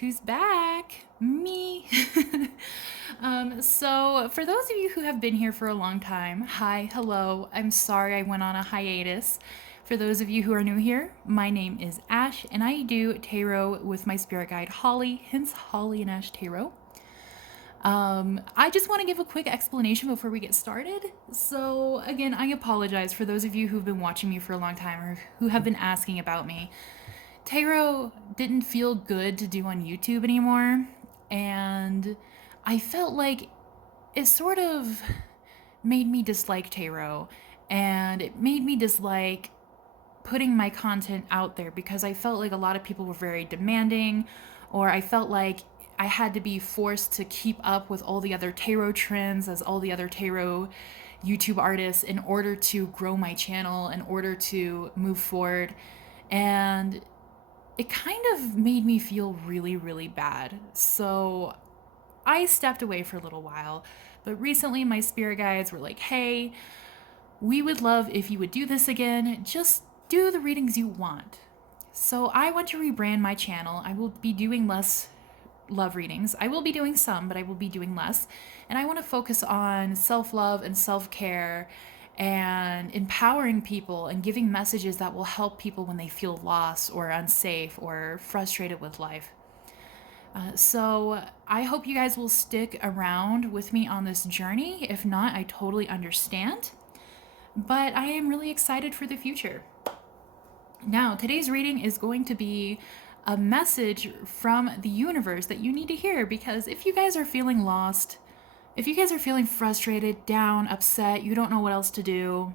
who's back? Me. So for those of you who have been here for a long time, hi, hello. I'm sorry I went on a hiatus. For those of you who are new here, my name is Ash, and I do tarot with my spirit guide Holly, hence Holly and Ash Tarot. I just want to give a quick explanation before we get started. So again, I apologize for those of you who've been watching me for a long time or who have been asking about me. Tarot didn't feel good to do on YouTube anymore, and I felt like it sort of made me dislike tarot, and it made me dislike putting my content out there because I felt like a lot of people were very demanding, or I felt like I had to be forced to keep up with all the other tarot trends as all the other tarot YouTube artists in order to grow my channel, in order to move forward. And it kind of made me feel really, really bad. So I stepped away for a little while. But recently, my spirit guides were like, hey, we would love if you would do this again. Just do the readings you want. So I want to rebrand my channel. I will be doing less love readings. I will be doing some, but I will be doing less. And I want to focus on self-love and self-care and empowering people and giving messages that will help people when they feel lost or unsafe or frustrated with life. So I hope you guys will stick around with me on this journey. If not, I totally understand. But I am really excited for the future. Now, today's reading is going to be a message from the universe that you need to hear, because if you guys are feeling lost, if you guys are feeling frustrated, down, upset, you don't know what else to do,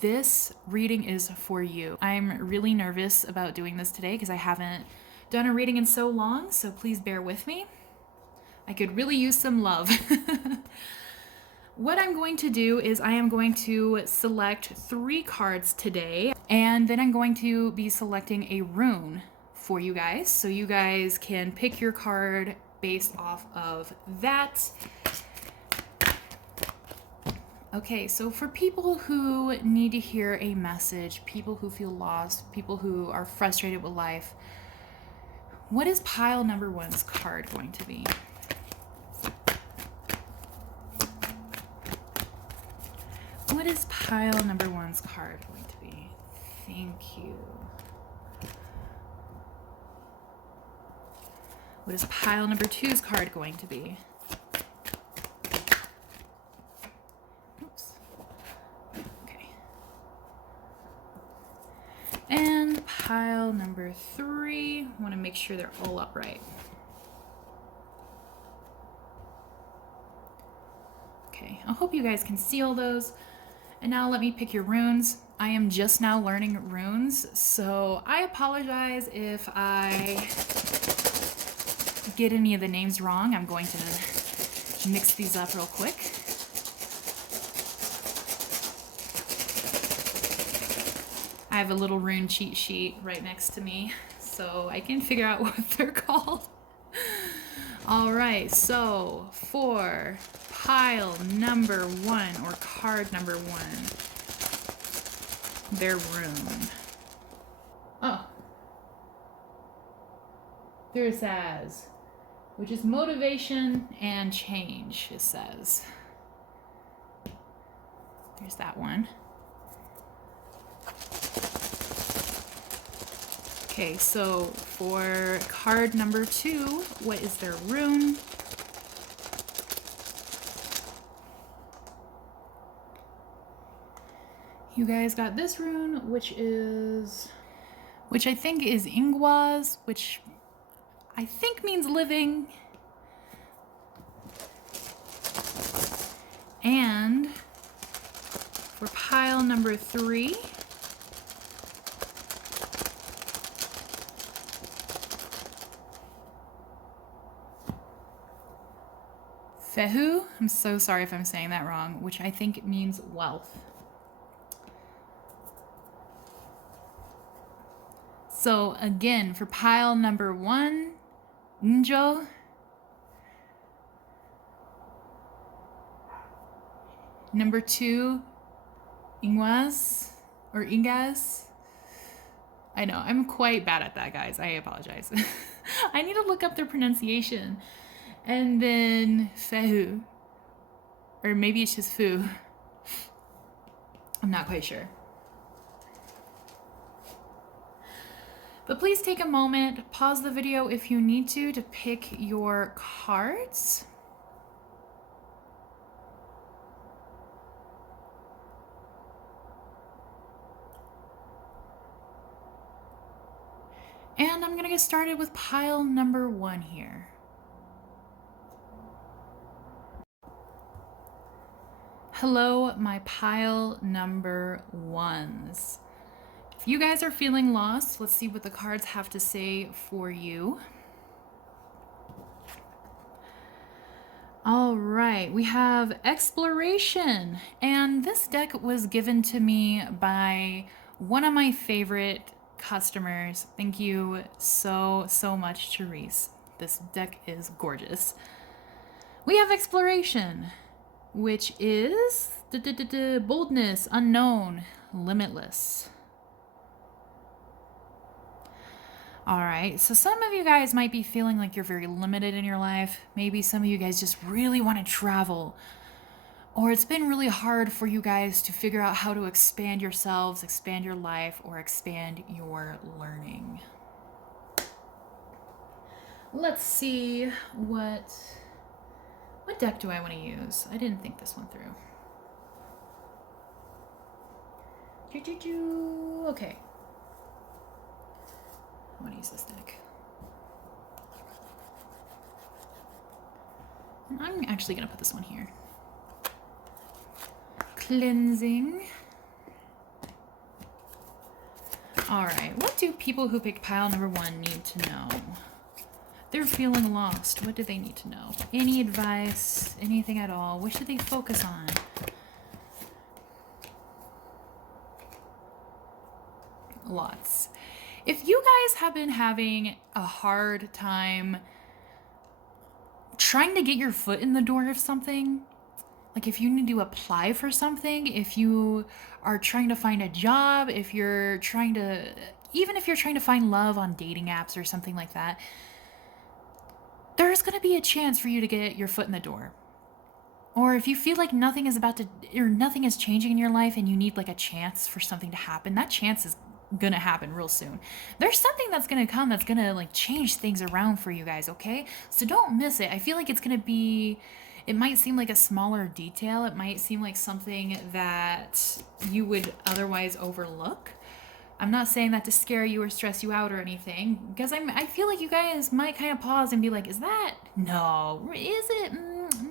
this reading is for you. I'm really nervous about doing this today because I haven't done a reading in so long, so please bear with me. I could really use some love. What I'm going to do is I am going to select 3 cards today, and then I'm going to be selecting a rune for you guys, so you guys can pick your card based off of that. Okay, so for people who need to hear a message, people who feel lost, people who are frustrated with life, what is pile number 1's card going to be? What is pile number 1's card going to be? Thank you. What is pile number 2's card going to be? Oops. Okay. And pile number 3, I want to make sure they're all upright. Okay, I hope you guys can see all those. And now let me pick your runes. I am just now learning runes, so I apologize if I get any of the names wrong. I'm going to mix these up real quick. I have a little rune cheat sheet right next to me, so I can figure out what they're called. All right, so for pile number 1 or card number 1, their rune. Oh, there it says, which is motivation and change, it says. There's that one. Okay, so for card number 2, what is their rune? You guys got this rune, which I think is Ingwaz, which I think means living. And for pile number 3, Fehu, I'm so sorry if I'm saying that wrong, which I think means wealth. So again, for pile number 1, Njo. Number 2, Ingwaz or Ingaz. I know, I'm quite bad at that, guys. I apologize. I need to look up their pronunciation. And then fehu. Or maybe it's just foo. I'm not quite sure. But please take a moment, pause the video if you need to pick your cards. And I'm gonna get started with pile number 1 here. Hello, my pile number 1s. If you guys are feeling lost, let's see what the cards have to say for you. All right, we have exploration. And this deck was given to me by one of my favorite customers. Thank you so much, Therese. This deck is gorgeous. We have exploration, which is boldness, unknown, limitless. All right, so some of you guys might be feeling like you're very limited in your life. Maybe some of you guys just really want to travel. Or it's been really hard for you guys to figure out how to expand yourselves, expand your life, or expand your learning. Let's see what deck do I want to use? I didn't think this one through. Okay. I want to use this deck. And I'm actually going to put this one here. Cleansing. All right, what do people who pick pile number 1 need to know? They're feeling lost. What do they need to know? Any advice? Anything at all? What should they focus on? Lots. If you guys have been having a hard time trying to get your foot in the door of something, like if you need to apply for something, if you are trying to find a job, if you're trying to, even if you're trying to find love on dating apps or something like that, there's going to be a chance for you to get your foot in the door. Or if you feel like nothing is nothing is changing in your life and you need like a chance for something to happen, that chance is gonna happen real soon. There's something that's gonna come that's gonna like change things around for you guys, okay? So don't miss it. I feel like it's gonna be, it might seem like a smaller detail. It might seem like something that you would otherwise overlook. I'm not saying that to scare you or stress you out or anything, because I feel like you guys might kind of pause and be like, is that? No. Is it?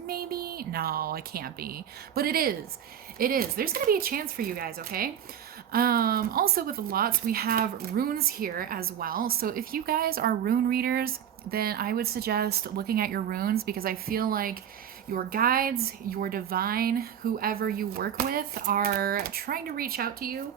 Maybe? No, it can't be. But it is. It is. There's going to be a chance for you guys, okay? Also with lots, we have runes here as well. So if you guys are rune readers, then I would suggest looking at your runes, because I feel like your guides, your divine, whoever you work with are trying to reach out to you.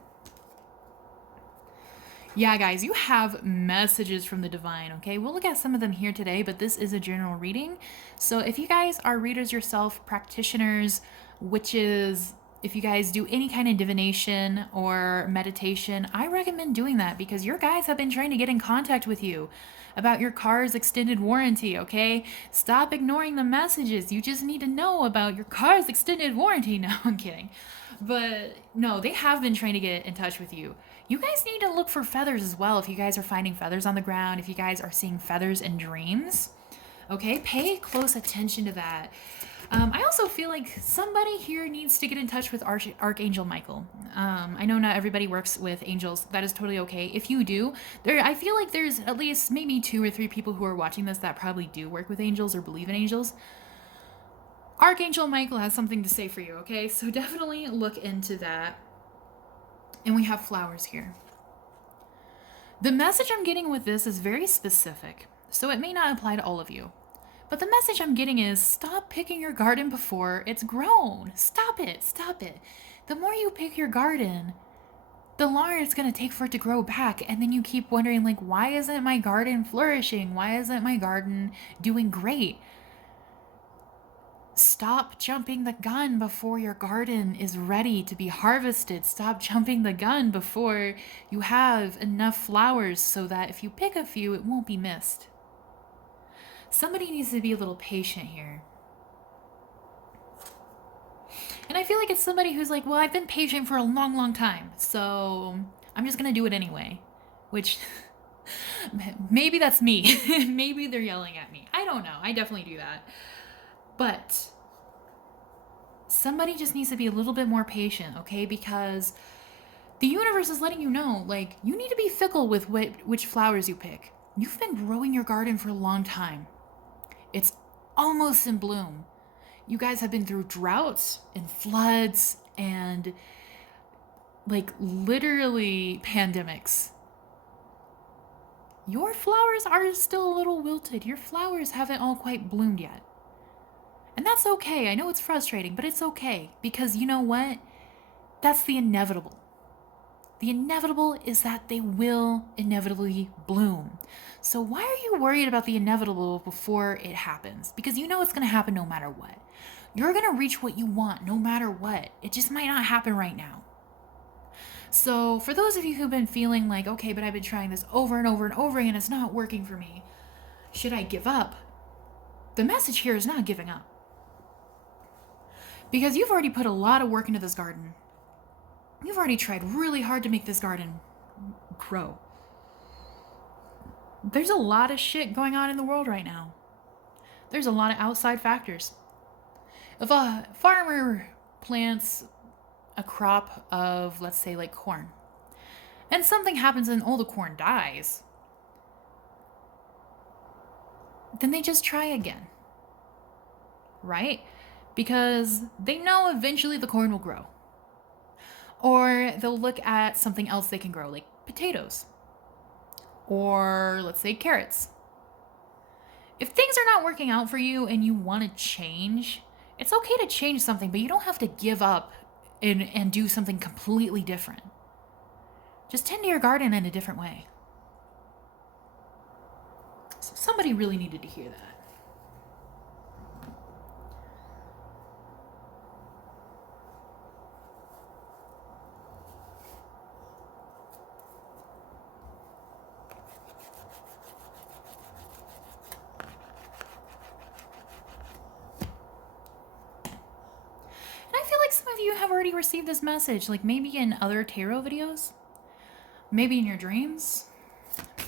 Yeah, guys, you have messages from the divine, okay? We'll look at some of them here today, but this is a general reading. So if you guys are readers yourself, practitioners, witches, if you guys do any kind of divination or meditation, I recommend doing that, because your guides have been trying to get in contact with you about your car's extended warranty, okay? Stop ignoring the messages. You just need to know about your car's extended warranty. No, I'm kidding. But no, they have been trying to get in touch with you. You guys need to look for feathers as well. If you guys are finding feathers on the ground, if you guys are seeing feathers in dreams, okay, pay close attention to that. I also feel like somebody here needs to get in touch with Archangel Michael. I know not everybody works with angels. That is totally okay. If you do, I feel like there's at least maybe 2 or 3 people who are watching this that probably do work with angels or believe in angels. Archangel Michael has something to say for you, okay? So definitely look into that. And we have flowers here. The message I'm getting with this is very specific, so it may not apply to all of you. But the message I'm getting is, stop picking your garden before it's grown. Stop it. Stop it. The more you pick your garden, the longer it's going to take for it to grow back. And then you keep wondering, like, why isn't my garden flourishing? Why isn't my garden doing great? Stop jumping the gun before your garden is ready to be harvested. Stop jumping the gun before you have enough flowers so that if you pick a few, it won't be missed. Somebody needs to be a little patient here. And I feel like it's somebody who's like, well, I've been patient for a long, long time, so I'm just going to do it anyway. Which, maybe that's me. Maybe they're yelling at me. I don't know. I definitely do that. But somebody just needs to be a little bit more patient, okay? Because the universe is letting you know, like, you need to be fickle with which flowers you pick. You've been growing your garden for a long time. It's almost in bloom. You guys have been through droughts and floods and, like, literally pandemics. Your flowers are still a little wilted. Your flowers haven't all quite bloomed yet. And that's okay. I know it's frustrating, but it's okay. Because you know what? That's the inevitable. The inevitable is that they will inevitably bloom. So why are you worried about the inevitable before it happens? Because you know it's going to happen no matter what. You're going to reach what you want no matter what. It just might not happen right now. So for those of you who've been feeling like, okay, but I've been trying this over and over and over again, it's not working for me. Should I give up? The message here is not giving up. Because you've already put a lot of work into this garden. You've already tried really hard to make this garden grow. There's a lot of shit going on in the world right now. There's a lot of outside factors. If a farmer plants a crop of, let's say, like corn, and something happens and all the corn dies, then they just try again, right? Because they know eventually the corn will grow. Or they'll look at something else they can grow, like potatoes, or let's say carrots. If things are not working out for you and you want to change, it's okay to change something, but you don't have to give up and do something completely different. Just tend to your garden in a different way. So somebody really needed to hear that. Some of you have already received this message, like maybe in other tarot videos, maybe in your dreams,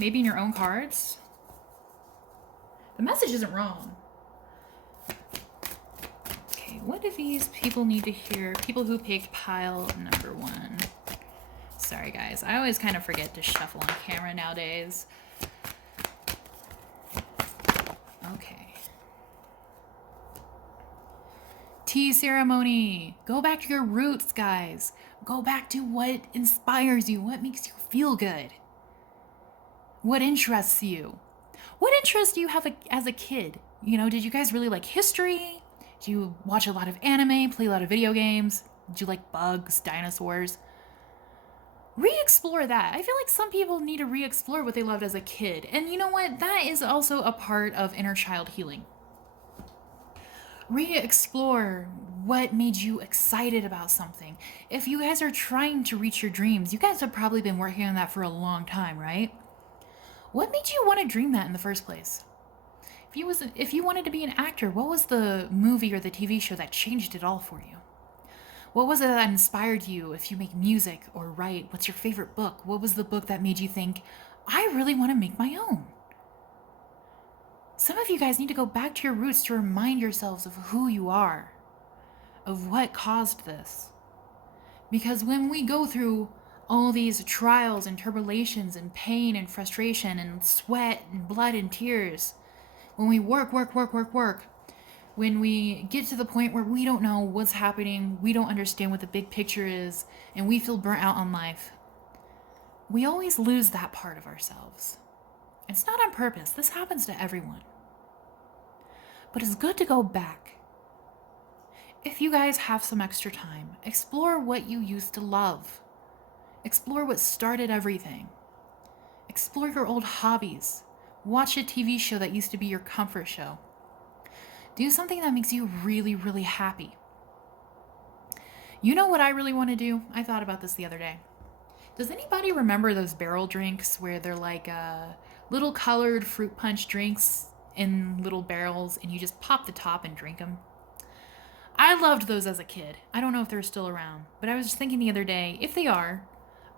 maybe in your own cards. The message isn't wrong. Okay, what do these people need to hear? People who picked pile number 1. Sorry guys, I always kind of forget to shuffle on camera nowadays. Okay. Tea ceremony. Go back to your roots, guys. Go back to what inspires you, what makes you feel good, what interests you. What interests do you have as a kid? You know, did you guys really like history? Did you watch a lot of anime, play a lot of video games? Did you like bugs, dinosaurs? Re-explore that. I feel like some people need to re-explore what they loved as a kid. And you know what? That is also a part of inner child healing. Re-explore what made you excited about something. If you guys are trying to reach your dreams, you guys have probably been working on that for a long time, right? What made you want to dream that in the first place? If you wanted to be an actor, what was the movie or the TV show that changed it all for you? What was it that inspired you? If you make music or write, what's your favorite book? What was the book that made you think, I really want to make my own? Some of you guys need to go back to your roots to remind yourselves of who you are, of what caused this. Because when we go through all these trials and tribulations and pain and frustration and sweat and blood and tears, when we work, when we get to the point where we don't know what's happening, we don't understand what the big picture is, and we feel burnt out on life, we always lose that part of ourselves. It's not on purpose. This happens to everyone. But it's good to go back. If you guys have some extra time, explore what you used to love. Explore what started everything. Explore your old hobbies. Watch a TV show that used to be your comfort show. Do something that makes you really, really happy. You know what I really want to do? I thought about this the other day. Does anybody remember those barrel drinks where they're like little colored fruit punch drinks in little barrels and you just pop the top and drink them. I loved those as a kid. I don't know if they're still around, but I was just thinking the other day, if they are,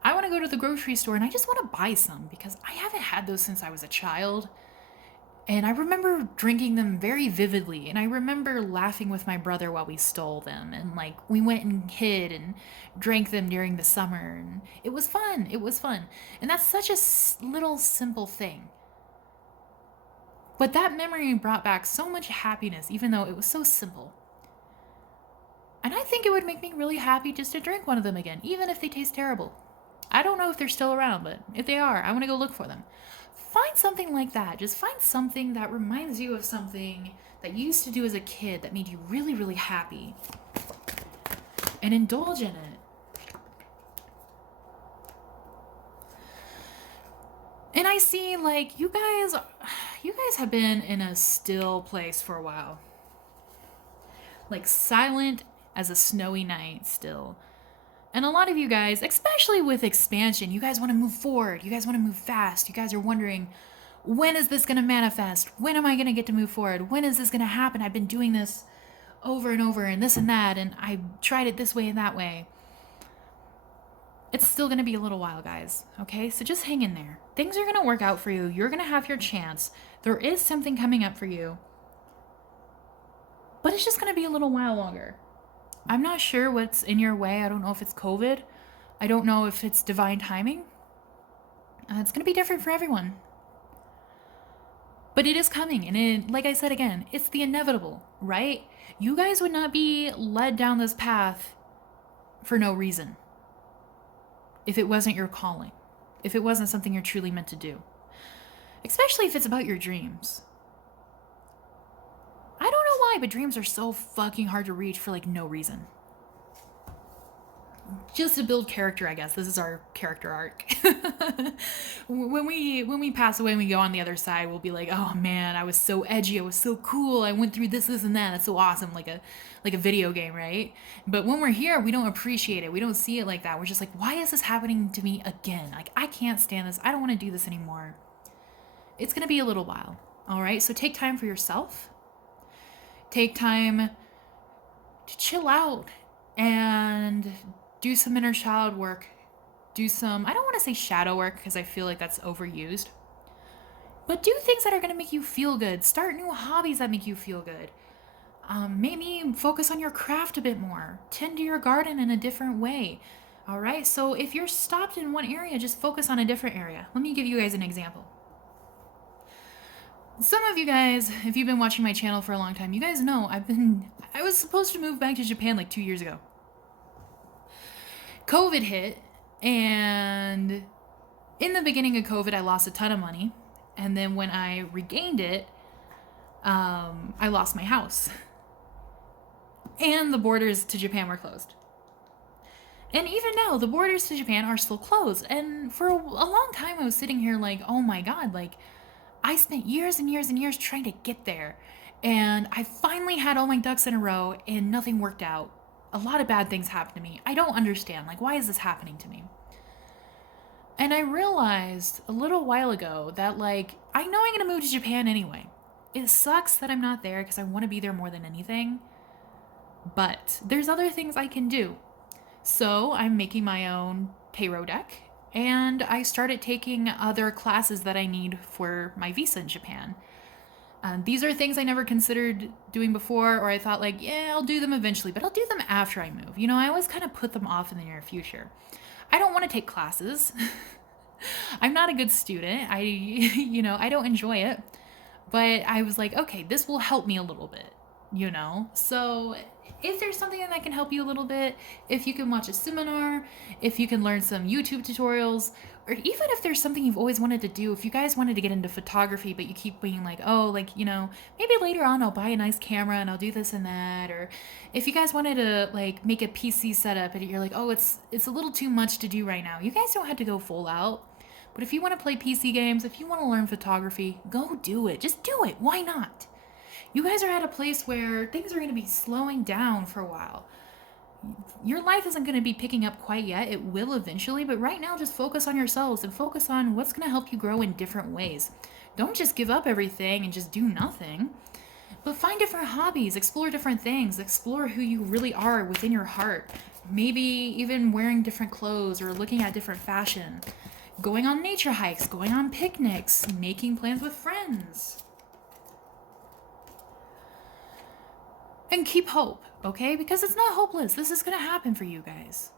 I want to go to the grocery store and I just want to buy some because I haven't had those since I was a child. And I remember drinking them very vividly. And I remember laughing with my brother while we stole them. And like we went and hid and drank them during the summer. And it was fun. It was fun. And that's such a little simple thing. But that memory brought back so much happiness, even though it was so simple. And I think it would make me really happy just to drink one of them again, even if they taste terrible. I don't know if they're still around, but if they are, I want to go look for them. Find something like that. Just find something that reminds you of something that you used to do as a kid that made you really, really happy. And indulge in it. And I see, like, you guys have been in a still place for a while. Like, silent as a snowy night still. And a lot of you guys, especially with expansion, you guys want to move forward. You guys want to move fast. You guys are wondering, when is this going to manifest? When am I going to get to move forward? When is this going to happen? I've been doing this over and over and this and that, and I tried it this way and that way. It's still going to be a little while, guys. Okay? So just hang in there. Things are going to work out for you. You're going to have your chance. There is something coming up for you. But it's just going to be a little while longer. I'm not sure what's in your way. I don't know if it's COVID. I don't know if it's divine timing. It's going to be different for everyone. But it is coming. And like I said again, it's the inevitable, right? You guys would not be led down this path for no reason. If it wasn't your calling. If it wasn't something you're truly meant to do. Especially if it's about your dreams. I don't know why, but dreams are so fucking hard to reach for like no reason. Just to build character, I guess. This is our character arc. When we pass away and we go on the other side, we'll be like, oh man, I was so edgy, I was so cool, I went through this and that. That's so awesome, like a video game, right? But when we're here, we don't appreciate it. We don't see it like that. We're just like, why is this happening to me again? Like, I can't stand this. I don't want to do this anymore. It's gonna be a little while. All right, so take time for yourself. Take time to chill out and do some inner child work. Do some, I don't want to say shadow work because I feel like that's overused. But do things that are going to make you feel good. Start new hobbies that make you feel good. Maybe focus on your craft a bit more. Tend to your garden in a different way. All right, so if you're stopped in one area, just focus on a different area. Let me give you guys an example. Some of you guys, if you've been watching my channel for a long time, you guys know I was supposed to move back to Japan like 2 years ago. COVID hit, and in the beginning of COVID, I lost a ton of money. And then when I regained it, I lost my house. And the borders to Japan were closed. And even now, the borders to Japan are still closed. And for a long time, I was sitting here like, oh my God, like, I spent years and years and years trying to get there. And I finally had all my ducks in a row and nothing worked out. A lot of bad things happened to me. I don't understand. Like, why is this happening to me? And I realized a little while ago that, like, I know I'm going to move to Japan anyway. It sucks that I'm not there because I want to be there more than anything. But there's other things I can do. So I'm making my own tarot deck. And I started taking other classes that I need for my visa in Japan. These are things I never considered doing before, or I thought like, yeah, I'll do them eventually, but I'll do them after I move. You know, I always kind of put them off in the near future. I don't want to take classes. I'm not a good student. I don't enjoy it. But I was like, okay, this will help me a little bit, you know? So if there's something that can help you a little bit, if you can watch a seminar, if you can learn some YouTube tutorials, or even if there's something you've always wanted to do, if you guys wanted to get into photography, but you keep being like, oh, like, you know, maybe later on I'll buy a nice camera and I'll do this and that. Or if you guys wanted to like make a PC setup and you're like, oh, it's a little too much to do right now. You guys don't have to go full out. But if you want to play PC games, if you want to learn photography, go do it. Just do it. Why not? You guys are at a place where things are going to be slowing down for a while. Your life isn't going to be picking up quite yet. It will eventually, but right now just focus on yourselves and focus on what's going to help you grow in different ways. Don't just give up everything and just do nothing, but find different hobbies, explore different things, explore who you really are within your heart. Maybe even wearing different clothes or looking at different fashion, going on nature hikes, going on picnics, making plans with friends. And keep hope, okay? Because it's not hopeless. This is going to happen for you guys.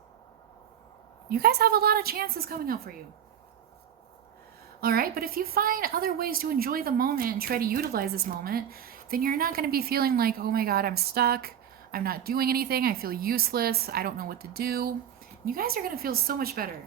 You guys have a lot of chances coming up for you. All right, but if you find other ways to enjoy the moment and try to utilize this moment, then you're not going to be feeling like, oh my God, I'm stuck. I'm not doing anything. I feel useless. I don't know what to do. You guys are going to feel so much better.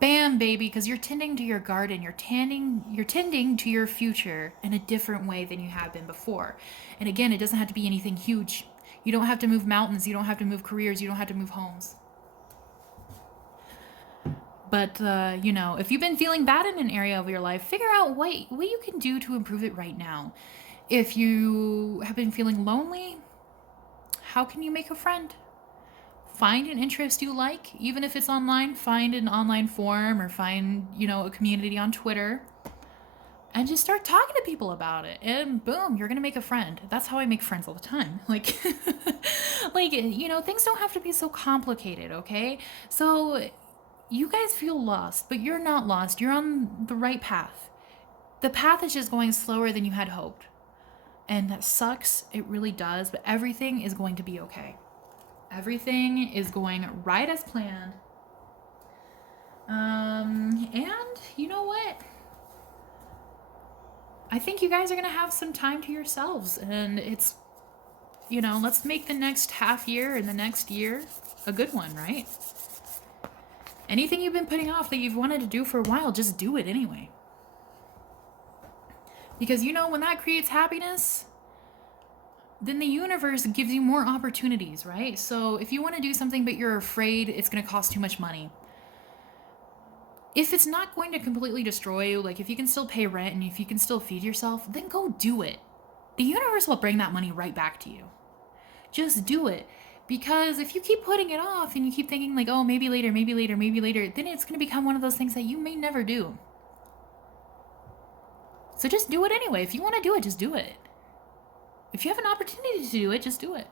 Bam, baby, because you're tending to your garden. You're tending to your future in a different way than you have been before. And again, it doesn't have to be anything huge. You don't have to move mountains. You don't have to move careers. You don't have to move homes. But, if you've been feeling bad in an area of your life, figure out what you can do to improve it right now. If you have been feeling lonely, how can you make a friend? Find an interest you like, even if it's online. Find an online forum or find, a community on Twitter. And just start talking to people about it. And boom, you're going to make a friend. That's how I make friends all the time. Things don't have to be so complicated, okay? So you guys feel lost, but you're not lost. You're on the right path. The path is just going slower than you had hoped. And that sucks. It really does. But everything is going to be okay. Everything is going right as planned. And you know what? I think you guys are going to have some time to yourselves. And it's, let's make the next half year and the next year a good one, right? Anything you've been putting off that you've wanted to do for a while, just do it anyway. Because when that creates happiness, then the universe gives you more opportunities, right? So if you want to do something but you're afraid it's going to cost too much money, if it's not going to completely destroy you, like if you can still pay rent and if you can still feed yourself, then go do it. The universe will bring that money right back to you. Just do it. Because if you keep putting it off and you keep thinking like, oh, maybe later, then it's going to become one of those things that you may never do. So just do it anyway. If you want to do it, just do it. If you have an opportunity to do it, just do it.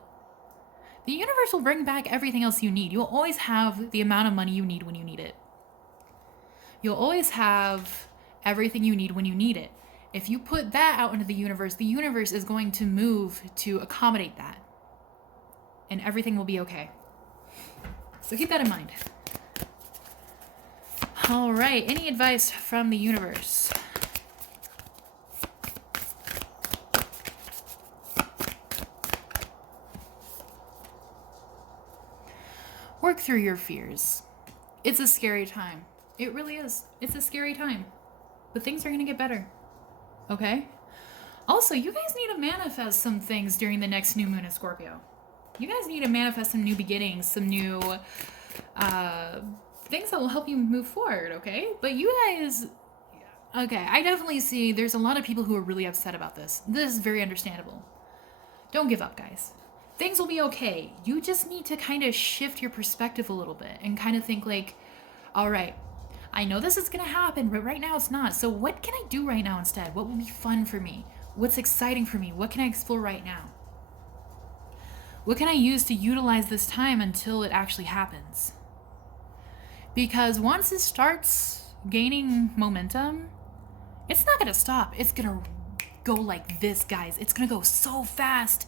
The universe will bring back everything else you need. You'll always have the amount of money you need when you need it. You'll always have everything you need when you need it. If you put that out into the universe is going to move to accommodate that. And everything will be okay. So keep that in mind. All right, any advice from the universe? Work through your fears. It's a scary time. It really is. It's a scary time. But things are going to get better. Okay? Also, you guys need to manifest some things during the next new moon in Scorpio. You guys need to manifest some new beginnings, some new things that will help you move forward, okay? But you guys... Okay, I definitely see there's a lot of people who are really upset about this. This is very understandable. Don't give up, guys. Things will be okay. You just need to kind of shift your perspective a little bit and kind of think like, all right, I know this is going to happen, but right now it's not. So what can I do right now instead? What will be fun for me? What's exciting for me? What can I explore right now? What can I use to utilize this time until it actually happens? Because once it starts gaining momentum, it's not going to stop. It's going to go like this, guys. It's going to go so fast.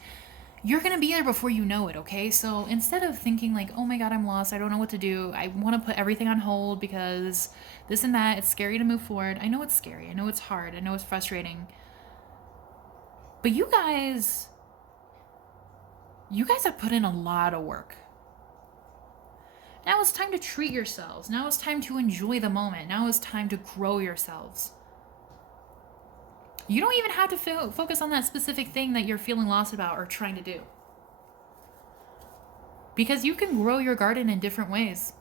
You're going to be there before you know it, okay? So instead of thinking like, oh my God, I'm lost. I don't know what to do. I want to put everything on hold because this and that. It's scary to move forward. I know it's scary. I know it's hard. I know it's frustrating. But you guys have put in a lot of work. Now it's time to treat yourselves. Now it's time to enjoy the moment. Now it's time to grow yourselves. You don't even have to focus on that specific thing that you're feeling lost about or trying to do. Because you can grow your garden in different ways.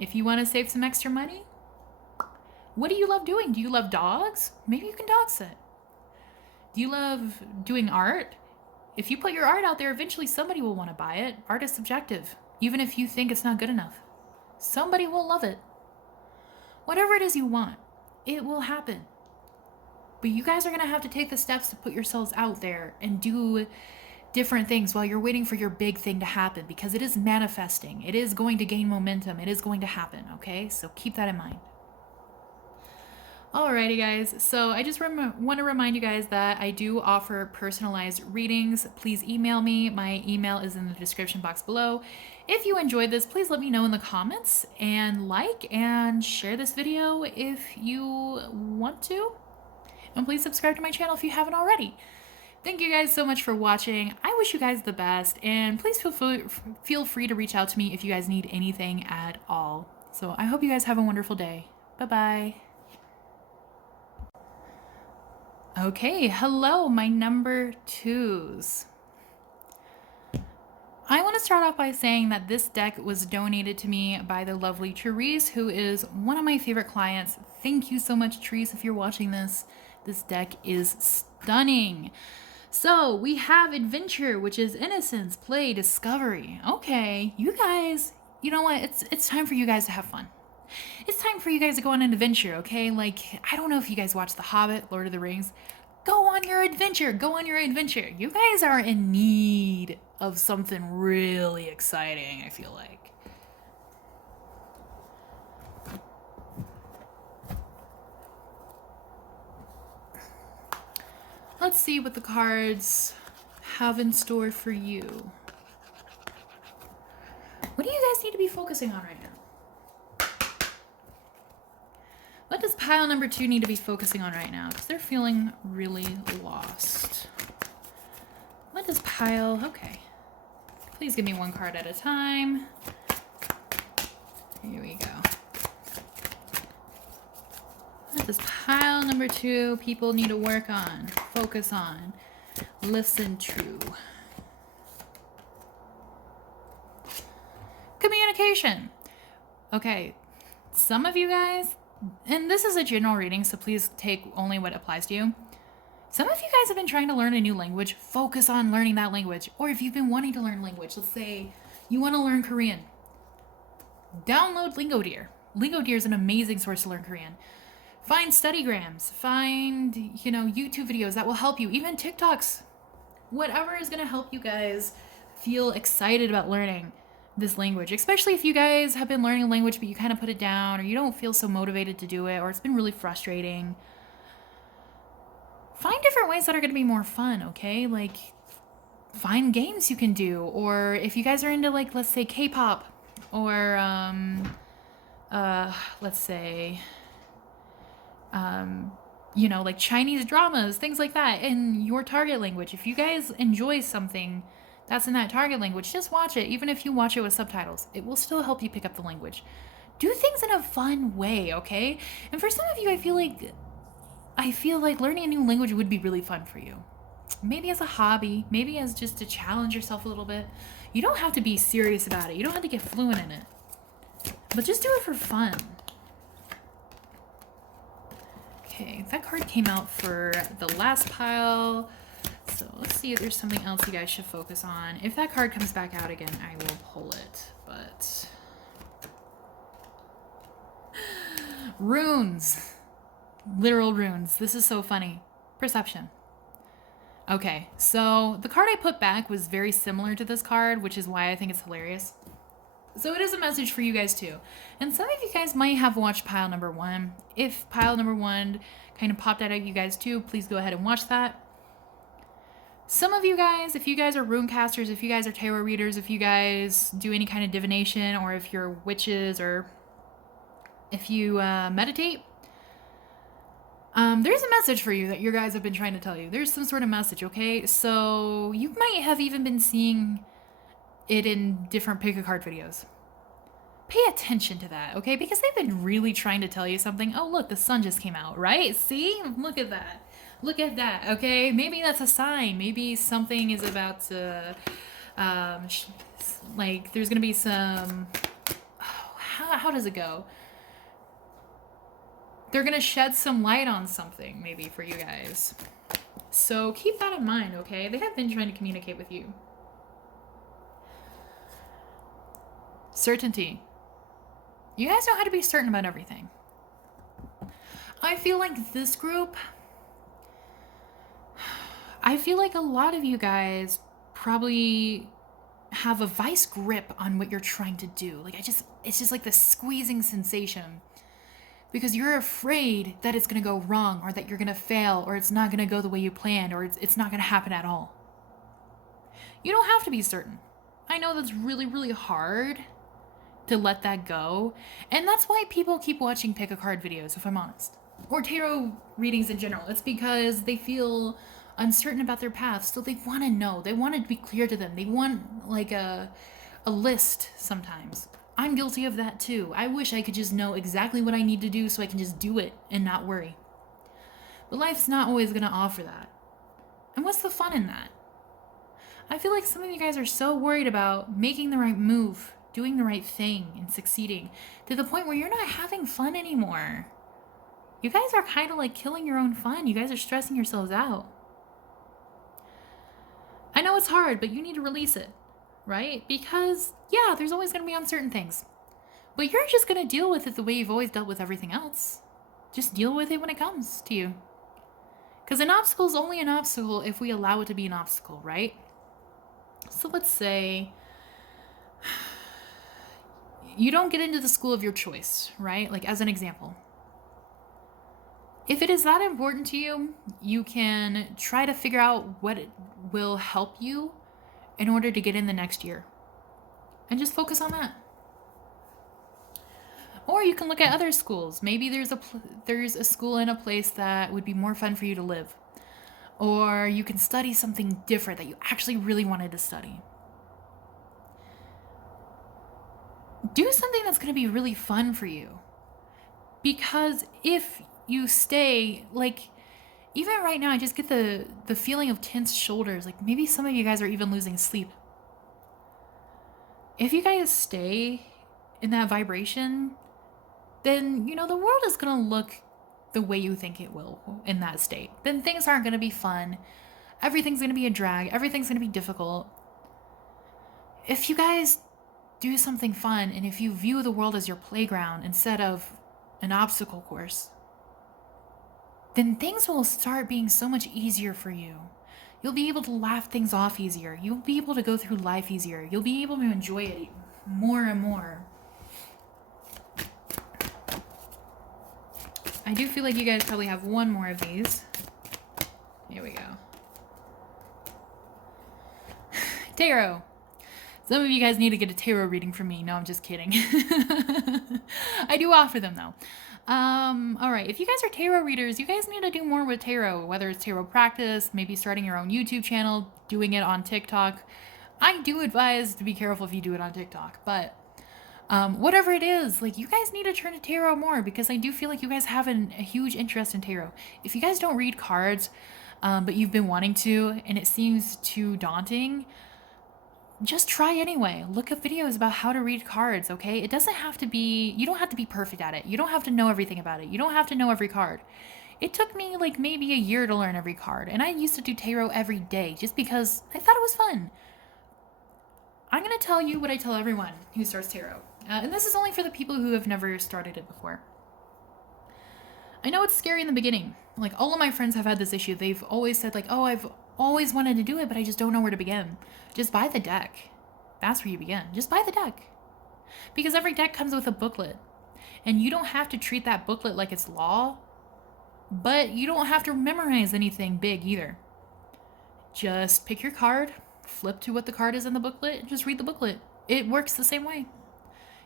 If you want to save some extra money, what do you love doing? Do you love dogs? Maybe you can dog sit. Do you love doing art? If you put your art out there, eventually somebody will want to buy it. Art is subjective. Even if you think it's not good enough, somebody will love it. Whatever it is you want, it will happen. But you guys are going to have to take the steps to put yourselves out there and do different things while you're waiting for your big thing to happen, because it is manifesting. It is going to gain momentum. It is going to happen, okay? So keep that in mind. Alrighty guys, so I just want to remind you guys that I do offer personalized readings. Please email me. My email is in the description box below. If you enjoyed this, please let me know in the comments, and like and share this video if you want to. And please subscribe to my channel if you haven't already. Thank you guys so much for watching. I wish you guys the best, and please feel free to reach out to me if you guys need anything at all. So I hope you guys have a wonderful day. Bye-bye. Okay, hello, my number 2s. I want to start off by saying that this deck was donated to me by the lovely Therese, who is one of my favorite clients. Thank you so much, Therese, if you're watching this. This deck is stunning. So we have adventure, which is innocence, play, discovery. Okay, you guys, you know what? It's time for you guys to have fun. It's time for you guys to go on an adventure, okay? Like, I don't know if you guys watch The Hobbit, Lord of the Rings. Go on your adventure. Go on your adventure. You guys are in need of something really exciting, I feel like. Let's see what the cards have in store for you. What do you guys need to be focusing on right now? What does pile number 2 need to be focusing on right now? Because they're feeling really lost. What does pile... Okay. Please give me one card at a time. Here we go. What does pile number 2 people need to work on, focus on, listen to? Communication. Okay. Some of you guys... And this is a general reading, so please take only what applies to you. Some of you guys have been trying to learn a new language. Focus on learning that language. Or if you've been wanting to learn language, let's say you want to learn Korean. Download Lingodeer. Lingodeer is an amazing source to learn Korean. Find studygrams. Find, YouTube videos that will help you. Even TikToks. Whatever is going to help you guys feel excited about learning this language, especially if you guys have been learning a language but you kind of put it down, or you don't feel so motivated to do it, or it's been really frustrating. Find different ways that are going to be more fun, okay? Like, find games you can do, or if you guys are into, like, let's say K-pop, or let's say like Chinese dramas, things like that in your target language. If you guys enjoy something that's in that target language, just watch it. Even if you watch it with subtitles, it will still help you pick up the language. Do things in a fun way, okay? And for some of you, I feel like learning a new language would be really fun for you. Maybe as a hobby, maybe as just to challenge yourself a little bit. You don't have to be serious about it. You don't have to get fluent in it. But just do it for fun. Okay, that card came out for the last pile. So let's see if there's something else you guys should focus on. If that card comes back out again, I will pull it. But runes. Literal runes. This is so funny. Perception. Okay, so the card I put back was very similar to this card, which is why I think it's hilarious. So it is a message for you guys too. And some of you guys might have watched pile number 1. If pile number 1 kind of popped out at you guys too, please go ahead and watch that. Some of you guys, if you guys are rune casters, if you guys are tarot readers, if you guys do any kind of divination, or if you're witches, or if you meditate, there's a message for you that your guys have been trying to tell you. There's some sort of message, okay? So you might have even been seeing it in different pick-a-card videos. Pay attention to that, okay? Because they've been really trying to tell you something. Oh, look, the sun just came out, right? See? Look at that. Look at that, okay? Maybe that's a sign. Maybe something is about to, like, there's going to be some, how does it go? They're going to shed some light on something, maybe, for you guys. So keep that in mind, okay? They have been trying to communicate with you. Certainty. You guys know how to be certain about everything. I feel like this group, I feel like a lot of you guys probably have a vice grip on what you're trying to do. Like it's just like this squeezing sensation. Because you're afraid that it's going to go wrong, or that you're going to fail, or it's not going to go the way you planned, or it's not going to happen at all. You don't have to be certain. I know that's really, really hard to let that go. And that's why people keep watching pick a card videos, if I'm honest. Or tarot readings in general. It's because they feel uncertain about their path. So they want to know. They want it to be clear to them. They want like a list sometimes. I'm guilty of that too. I wish I could just know exactly what I need to do so I can just do it and not worry. But life's not always going to offer that. And what's the fun in that? I feel like some of you guys are so worried about making the right move, doing the right thing, and succeeding to the point where you're not having fun anymore. You guys are kind of like killing your own fun. You guys are stressing yourselves out. I know it's hard, but you need to release it. Right? Because, yeah, there's always going to be uncertain things. But you're just going to deal with it the way you've always dealt with everything else. Just deal with it when it comes to you. Because an obstacle is only an obstacle if we allow it to be an obstacle, right? So let's say you don't get into the school of your choice, right? Like as an example. If it is that important to you, you can try to figure out what will help you in order to get in the next year. And just focus on that. Or you can look at other schools. Maybe there's a school in a place that would be more fun for you to live. Or you can study something different that you actually really wanted to study. Do something that's going to be really fun for you. Because if you stay, like, even right now, I just get the feeling of tense shoulders. Like maybe some of you guys are even losing sleep. If you guys stay in that vibration, then, you know, the world is going to look the way you think it will in that state. Then things aren't going to be fun. Everything's going to be a drag. Everything's going to be difficult. If you guys do something fun, and if you view the world as your playground instead of an obstacle course, then things will start being so much easier for you. You'll be able to laugh things off easier. You'll be able to go through life easier. You'll be able to enjoy it more and more. I do feel like you guys probably have one more of these. Here we go. Tarot. Some of you guys need to get a tarot reading from me. No, I'm just kidding. I do offer them though. All right. If you guys are tarot readers, you guys need to do more with tarot, whether it's tarot practice, maybe starting your own YouTube channel, doing it on TikTok. I do advise to be careful if you do it on TikTok, but whatever it is, like you guys need to turn to tarot more because I do feel like you guys have a huge interest in tarot. If you guys don't read cards, but you've been wanting to, and it seems too daunting, just try anyway. Look up videos about how to read cards, okay? It doesn't have to be, you don't have to be perfect at it. You don't have to know everything about it. You don't have to know every card. It took me like maybe a year to learn every card, and I used to do tarot every day just because I thought it was fun. I'm going to tell you what I tell everyone who starts tarot. And this is only for the people who have never started it before. I know it's scary in the beginning. Like all of my friends have had this issue. They've always said like, oh, I've always wanted to do it, but I just don't know where to begin. Just buy the deck. That's where you begin. Just buy the deck. Because every deck comes with a booklet. And you don't have to treat that booklet like it's law, but you don't have to memorize anything big either. Just pick your card, flip to what the card is in the booklet, and just read the booklet. It works the same way.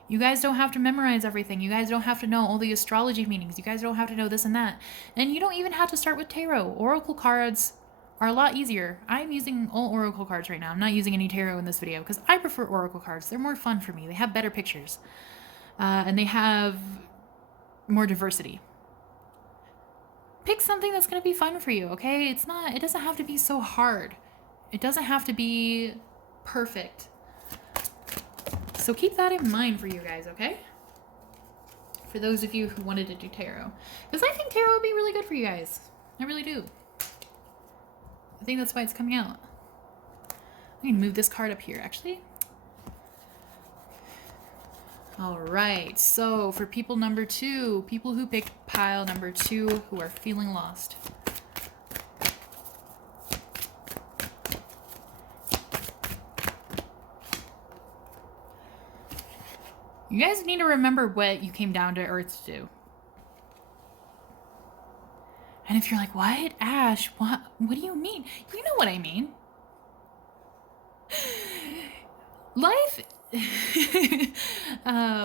You guys don't have to memorize everything. You guys don't have to know all the astrology meanings. You guys don't have to know this and that. And you don't even have to start with tarot. Oracle cards are a lot easier. I'm using all oracle cards right now. I'm not using any tarot in this video because I prefer oracle cards. They're more fun for me. They have better pictures. And they have more diversity. Pick something that's going to be fun for you, okay? It doesn't have to be so hard. It doesn't have to be perfect. So keep that in mind for you guys, okay? For those of you who wanted to do tarot. Because I think tarot would be really good for you guys. I really do. I think that's why it's coming out. I can move this card up here, actually. All right, so for people number 2, people who picked pile number 2 who are feeling lost. You guys need to remember what you came down to Earth to do. And if you're like, what, Ash, what do you mean? You know what I mean. Life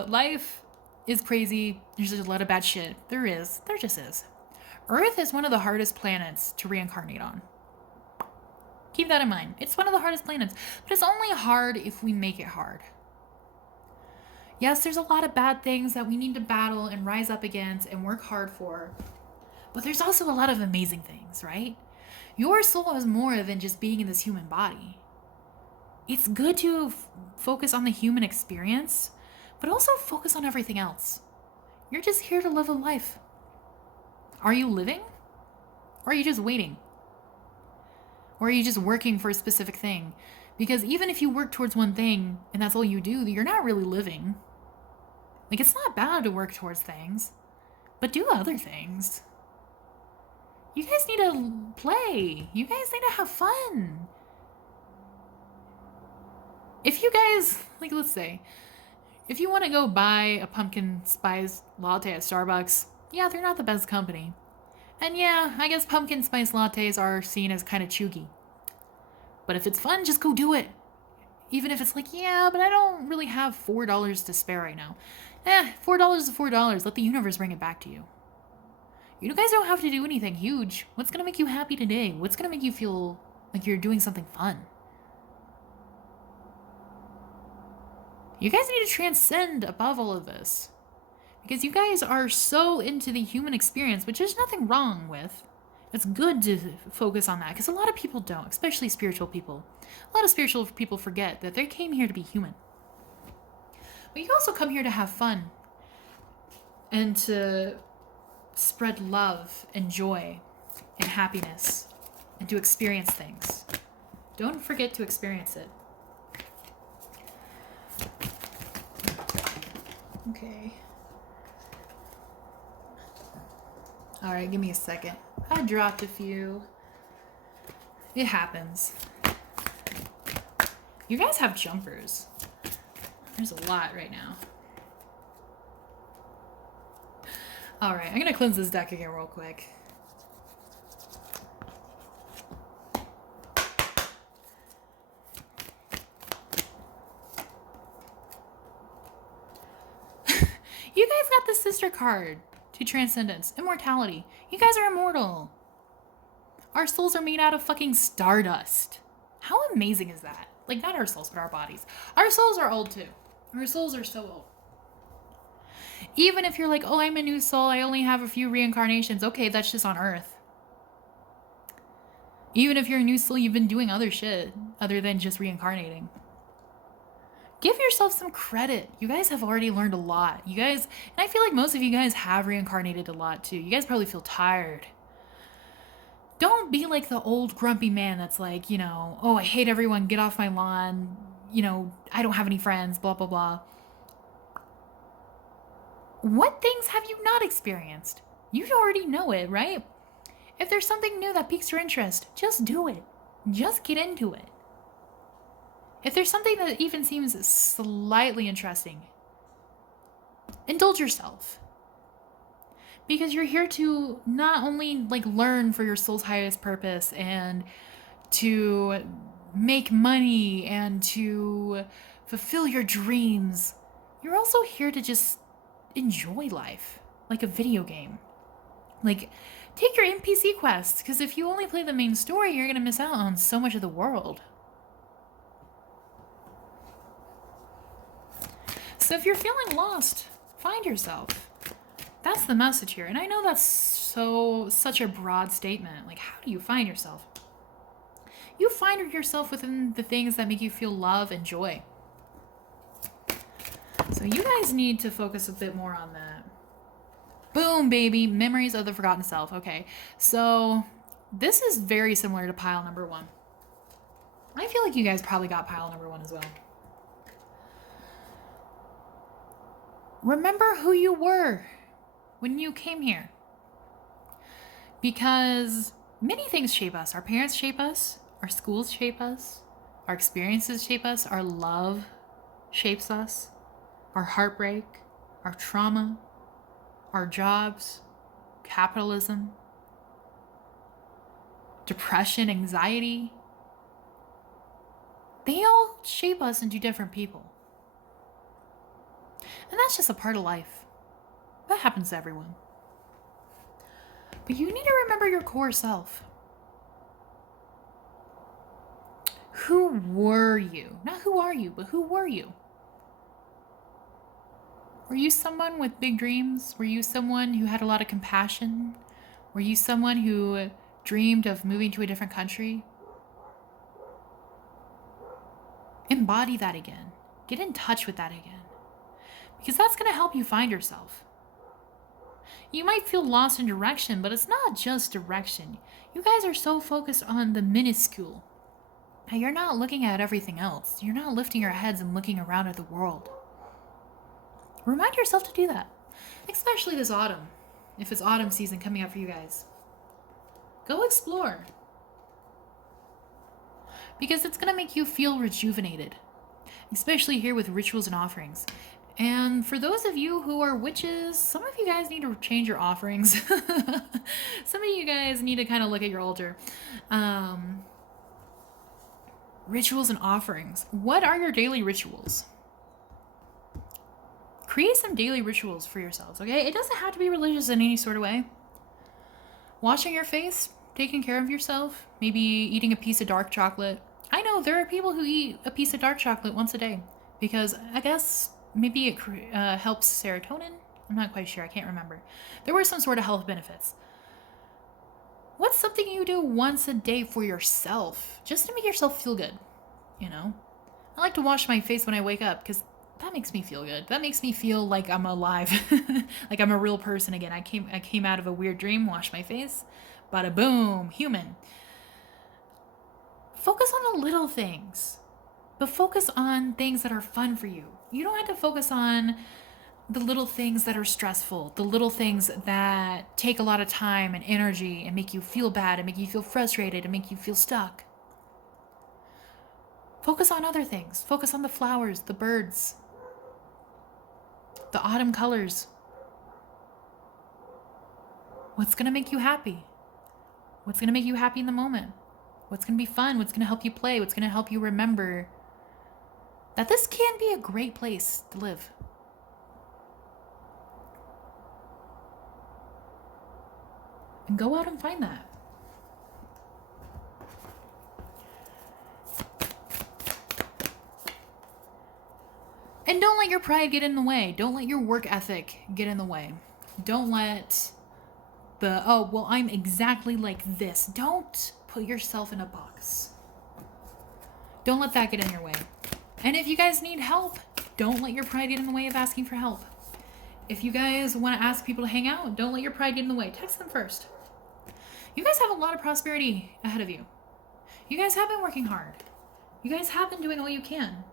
life is crazy. There's just a lot of bad shit. There just is. Earth is one of the hardest planets to reincarnate on. Keep that in mind. It's one of the hardest planets, but it's only hard if we make it hard. Yes, there's a lot of bad things that we need to battle and rise up against and work hard for, but there's also a lot of amazing things, right? Your soul is more than just being in this human body. It's good to focus on the human experience, but also focus on everything else. You're just here to live a life. Are you living? Or are you just waiting? Or are you just working for a specific thing? Because even if you work towards one thing and that's all you do, you're not really living. Like, it's not bad to work towards things, but do other things. You guys need to play. You guys need to have fun. If you guys, like, let's say, if you want to go buy a pumpkin spice latte at Starbucks, yeah, they're not the best company. And yeah, I guess pumpkin spice lattes are seen as kind of chuggy. But if it's fun, just go do it. Even if it's like, yeah, but I don't really have $4 to spare right now. $4 is $4. Let the universe bring it back to you. You guys don't have to do anything huge. What's going to make you happy today? What's going to make you feel like you're doing something fun? You guys need to transcend above all of this. Because you guys are so into the human experience, which there's nothing wrong with. It's good to focus on that, because a lot of people don't, especially spiritual people. A lot of spiritual people forget that they came here to be human. But you also come here to have fun and to spread love and joy and happiness and to experience things. Don't forget to experience it. Okay. All right, give me a second. I dropped a few. It happens. You guys have jumpers. There's a lot right now. All right, I'm gonna cleanse this deck again real quick. You guys got the sister card to transcendence, immortality. You guys are immortal. Our souls are made out of fucking stardust. How amazing is that? Like, not our souls, but our bodies. Our souls are old too. Our souls are so old. Even if you're like, oh, I'm a new soul, I only have a few reincarnations. Okay, that's just on Earth. Even if you're a new soul, you've been doing other shit other than just reincarnating. Give yourself some credit. You guys have already learned a lot. You guys, and I feel like most of you guys have reincarnated a lot too. You guys probably feel tired. Don't be like the old grumpy man that's like, you know, oh, I hate everyone, get off my lawn, you know, I don't have any friends, blah, blah, blah. What things have you not experienced? You already know it, right? If there's something new that piques your interest, just do it. Just get into it. If there's something that even seems slightly interesting, indulge yourself. Because you're here to not only like learn for your soul's highest purpose and to make money and to fulfill your dreams, you're also here to just enjoy life like a video game. Like, take your NPC quests, because if you only play the main story, you're going to miss out on so much of the world. So if you're feeling lost, find yourself. That's the message here. And I know that's such a broad statement. Like, how do you find yourself? You find yourself within the things that make you feel love and joy. So you guys need to focus a bit more on that. Boom, baby. Memories of the forgotten self. Okay. So This is very similar to pile number 1. I feel like you guys probably got pile number 1 as well. Remember who you were when you came here. Because many things shape us. Our parents shape us. Our schools shape us. Our experiences shape us. Our love shapes us. Our heartbreak. Our trauma. Our jobs. Capitalism. Depression, anxiety. They all shape us into different people. And that's just a part of life. That happens to everyone. But you need to remember your core self. Who were you? Not who are you, but who were you? Were you someone with big dreams? Were you someone who had a lot of compassion? Were you someone who dreamed of moving to a different country? Embody that again. Get in touch with that again. Because that's going to help you find yourself. You might feel lost in direction, but it's not just direction. You guys are so focused on the minuscule. Now you're not looking at everything else. You're not lifting your heads and looking around at the world. Remind yourself to do that. Especially this autumn. If it's autumn season coming up for you guys. Go explore. Because it's going to make you feel rejuvenated. Especially here with rituals and offerings. And for those of you who are witches, some of you guys need to change your offerings. Some of you guys need to kind of look at your altar. Rituals and offerings. What are your daily rituals? Create some daily rituals for yourselves, okay? It doesn't have to be religious in any sort of way. Washing your face, taking care of yourself, maybe eating a piece of dark chocolate. I know there are people who eat a piece of dark chocolate once a day because I guess maybe it helps serotonin. I'm not quite sure. I can't remember. There were some sort of health benefits. What's something you do once a day for yourself? Just to make yourself feel good, you know? I like to wash my face when I wake up because that makes me feel good. That makes me feel like I'm alive. Like I'm a real person again. I came out of a weird dream, washed my face. Bada boom, human. Focus on the little things. But focus on things that are fun for you. You don't have to focus on the little things that are stressful, the little things that take a lot of time and energy and make you feel bad and make you feel frustrated and make you feel stuck. Focus on other things. Focus on the flowers, the birds, the autumn colors. What's going to make you happy? What's going to make you happy in the moment? What's going to be fun? What's going to help you play? What's going to help you remember that this can be a great place to live? And go out and find that. And don't let your pride get in the way. Don't let your work ethic get in the way. Don't let I'm exactly like this. Don't put yourself in a box. Don't let that get in your way. And if you guys need help, don't let your pride get in the way of asking for help. If you guys want to ask people to hang out, don't let your pride get in the way. Text them first. You guys have a lot of prosperity ahead of you. You guys have been working hard. You guys have been doing all you can.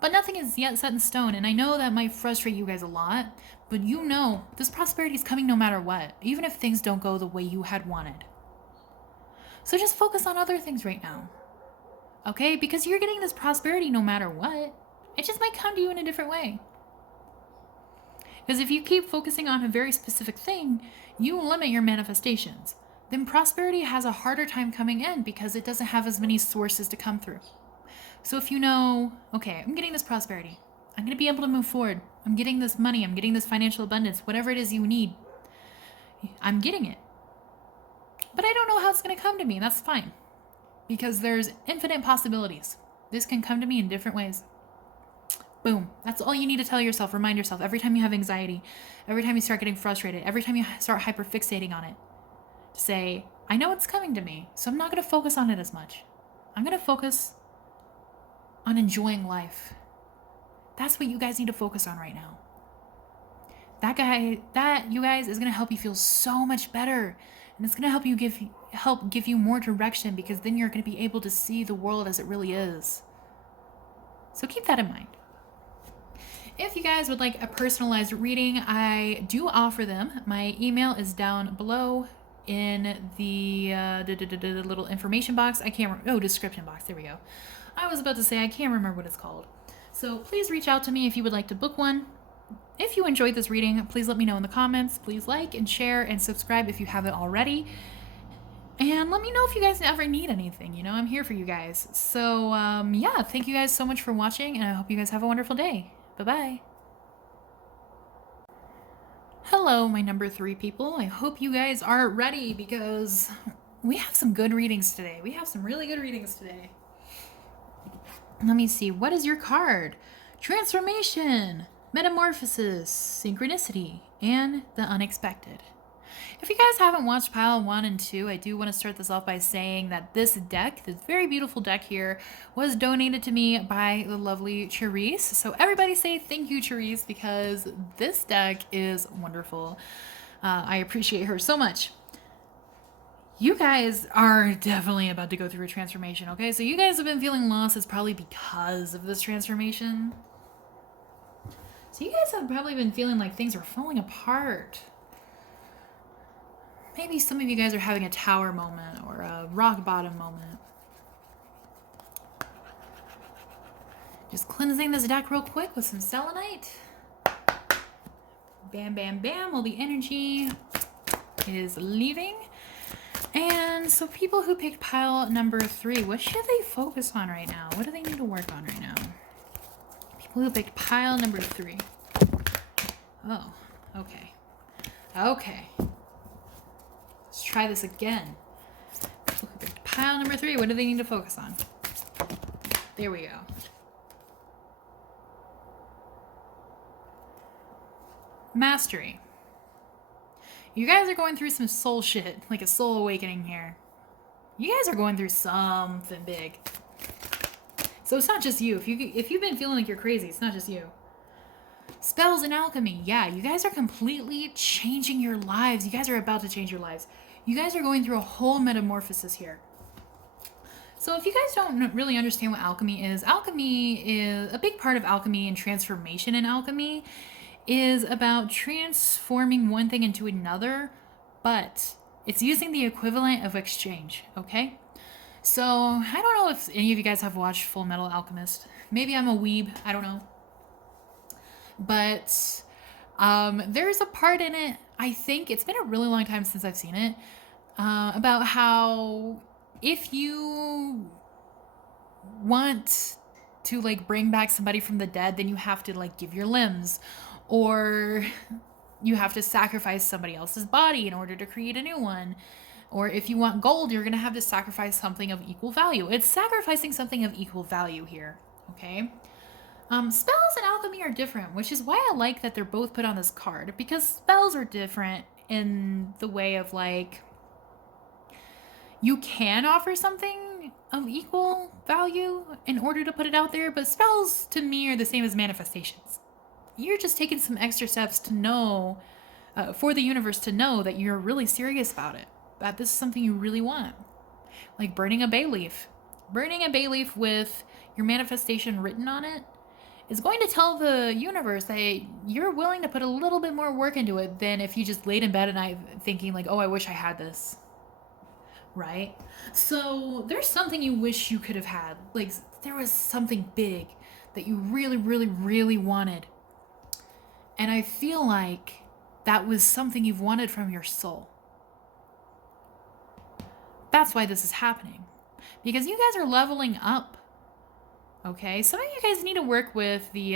But nothing is yet set in stone, and I know that might frustrate you guys a lot, but you know this prosperity is coming no matter what, even if things don't go the way you had wanted. So just focus on other things right now. Okay? Because you're getting this prosperity no matter what. It just might come to you in a different way. Because if you keep focusing on a very specific thing, you limit your manifestations. Then prosperity has a harder time coming in because it doesn't have as many sources to come through. So if you know, okay, I'm getting this prosperity. I'm going to be able to move forward. I'm getting this money. I'm getting this financial abundance. Whatever it is you need. I'm getting it. But I don't know how it's going to come to me. That's fine. Because there's infinite possibilities. This can come to me in different ways. Boom. That's all you need to tell yourself. Remind yourself every time you have anxiety, every time you start getting frustrated, every time you start hyperfixating on it. Say, I know it's coming to me, so I'm not going to focus on it as much. I'm going to focus on enjoying life. That's what you guys need to focus on right now. That you guys is going to help you feel so much better And it's going to help give you more direction, because then you're going to be able to see the world as it really is. So keep that in mind. If you guys would like a personalized reading, I do offer them. My email is down below in the little information box. Description box. There we go. I was about to say I can't remember what it's called. So please reach out to me if you would like to book one. If you enjoyed this reading, please let me know in the comments. Please like and share and subscribe if you haven't already. And let me know if you guys ever need anything. You know, I'm here for you guys. So, yeah, thank you guys so much for watching, and I hope you guys have a wonderful day. Bye-bye. Hello, my number 3 people. I hope you guys are ready, because we have some good readings today. We have some really good readings today. Let me see. What is your card? Transformation, Metamorphosis, Synchronicity, and the Unexpected. If you guys haven't watched pile 1 and 2, I do want to start this off by saying that this deck, this very beautiful deck here, was donated to me by the lovely Charisse. So everybody say thank you, Charisse, because this deck is wonderful. I appreciate her so much. You guys are definitely about to go through a transformation, okay? So you guys have been feeling lost. It's probably because of this transformation. So you guys have probably been feeling like things are falling apart. Maybe some of you guys are having a tower moment or a rock bottom moment. Just cleansing this deck real quick with some selenite. Bam, bam, bam, while the energy is leaving. And so people who picked pile number 3, what should they focus on right now? What do they need to work on right now? People who picked pile number 3. Oh, okay. Okay. Let's try this again. People who picked pile number 3, what do they need to focus on? There we go. Mastery. You guys are going through some soul shit, like a soul awakening here. You guys are going through something big. So it's not just you. If you've been feeling like you're crazy, it's not just you. Spells and alchemy. Yeah, you guys are completely changing your lives. You guys are about to change your lives. You guys are going through a whole metamorphosis here. So if you guys don't really understand what alchemy is a big part of alchemy and transformation in alchemy is about transforming one thing into another, but it's using the equivalent of exchange, okay? So I don't know if any of you guys have watched Full Metal Alchemist. Maybe I'm a weeb, I don't know. But there's a part in it, I think, it's been a really long time since I've seen it, about how if you want to like bring back somebody from the dead, then you have to like give your limbs, or you have to sacrifice somebody else's body in order to create a new one. Or if you want gold, you're going to have to sacrifice something of equal value. It's sacrificing something of equal value here, okay? Spells and alchemy are different, which is why I like that they're both put on this card, because spells are different in the way of like, you can offer something of equal value in order to put it out there, but spells to me are the same as manifestations. You're just taking some extra steps to know, for the universe to know that you're really serious about it, that this is something you really want. Like burning a bay leaf. Burning a bay leaf with your manifestation written on it is going to tell the universe that you're willing to put a little bit more work into it than if you just laid in bed at night thinking like, oh, I wish I had this. Right? So there's something you wish you could have had. Like there was something big that you really, really, really wanted. And I feel like that was something you've wanted from your soul. That's why this is happening. Because you guys are leveling up. Okay? Some of you guys need to work with the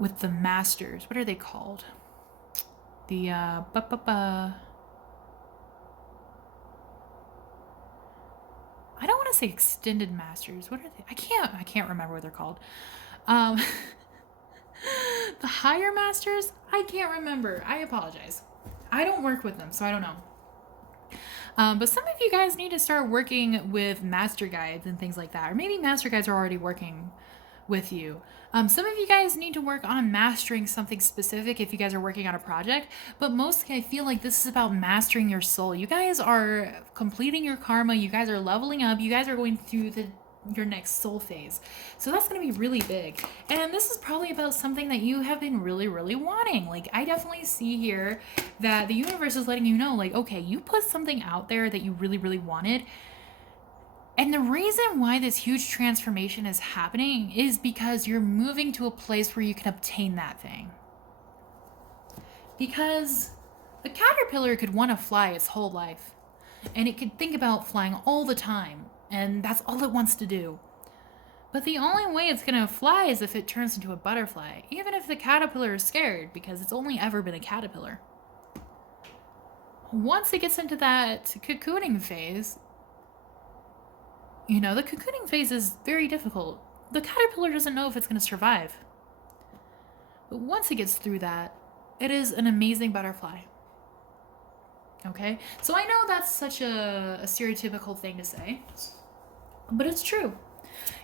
masters. What are they called? The I don't want to say extended masters. What are they? I can't remember what they're called. The higher masters? I can't remember. I apologize. I don't work with them, so I don't know. But some of you guys need to start working with master guides and things like that. Or maybe master guides are already working with you. Some of you guys need to work on mastering something specific if you guys are working on a project, but mostly I feel like this is about mastering your soul. You guys are completing your karma, you guys are leveling up, you guys are going through your next soul phase. So that's going to be really big. And this is probably about something that you have been really, really wanting. Like, I definitely see here that the universe is letting you know, like, okay, you put something out there that you really, really wanted. And the reason why this huge transformation is happening is because you're moving to a place where you can obtain that thing. Because a caterpillar could want to fly its whole life, and it could think about flying all the time, and that's all it wants to do. But the only way it's going to fly is if it turns into a butterfly, even if the caterpillar is scared, because it's only ever been a caterpillar. Once it gets into that cocooning phase, you know, the cocooning phase is very difficult. The caterpillar doesn't know if it's going to survive. But once it gets through that, it is an amazing butterfly. Okay? So I know that's such a stereotypical thing to say, but it's true.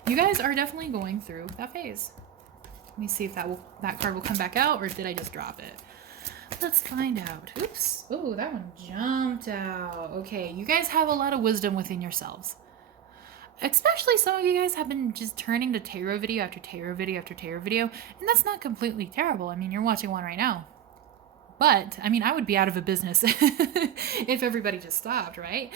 You guys are definitely going through that phase. Let me see if that card will come back out, or did I just drop it? Let's find out. Oops. Oh, that one jumped out. Okay, you guys have a lot of wisdom within yourselves. Especially some of you guys have been just turning to tarot video after tarot video after tarot video, and that's not completely terrible. I mean, you're watching one right now. But, I mean, I would be out of a business if everybody just stopped, right?